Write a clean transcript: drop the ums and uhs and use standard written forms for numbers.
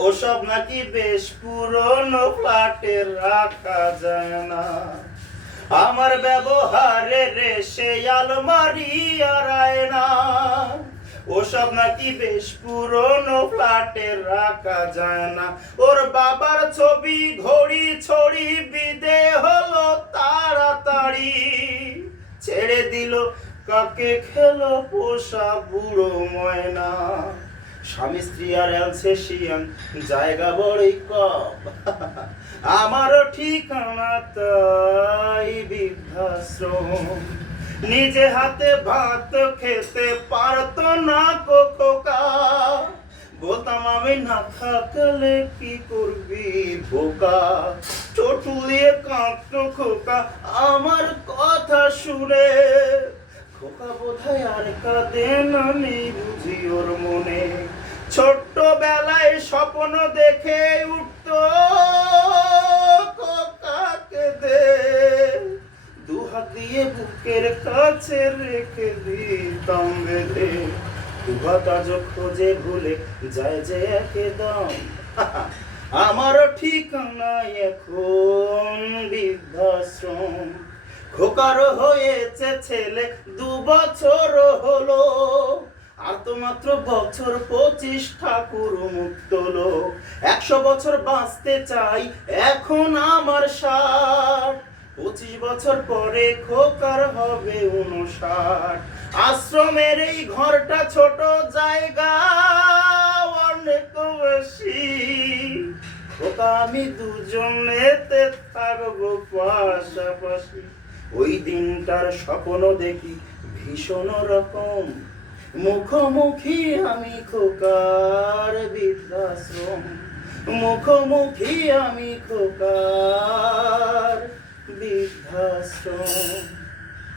ওসব নাকি বেশ পুরনো ফ্ল্যাটে রাখা যায় না। আমার ব্যবহারে রেশে আলমারি আর আয়না, ওসব নাকি বেশ পুরনো ফ্ল্যাটে রাখা যায় না। ওর বাবার ছবি ঘড়ি ছড়ি বিদে হলো তাড়াতাড়ি, ছেড়ে দিল কাকে খেলো পোষা বুড়ো ময়না। স্বামী স্ত্রী আর অ্যালসেশিয়ান জায়গা বড়ই কম, আমারও ঠিকানা তাই বৃদ্ধাশ্রম। নিজে হাতে ভাত খেতে পারতো না খোকা, বলতাম আমি না থাকলে কি করবি বোকা। চটুলিয়ে কাঁদতো খোকা আমার কথা শুনে, খোকা বোধহয় আর কাঁদে না, নেই বুঝি ওর মনে। ছোট্টবেলায় স্বপ্ন দেখে উঠতো খোকা কেঁদে, দুহাত দিয়ে বুকের কাছে রেখে দিতাম বেঁধে। দুহাত আজ খোঁজে ভুলে যায় যে একদম, আমারও ঠিকানা এখন বৃদ্ধাশ্রম। খোকারও হয়েছে ছেলে 2 বছর হলো, আর তো মাত্র বছর 25 ঠাকুর মুক্ত লোক। 100 বছর বাঁচতে চাই এখন আমার 60, 25 বছর পরে খোকার হবে 59। আশ্রমের এই ঘরটা ছোট, জায়গা অনেক বেশি, খোকা আমি দুজনেতে থাকবো পাশাপাশি। ওই দিনটার স্বপ্ন দেখি ভীষণ রকম, মুখোমুখি আমি খোকার বৃদ্ধাশ্রম, মুখোমুখি আমি খোকার বৃদ্ধাশ্রম।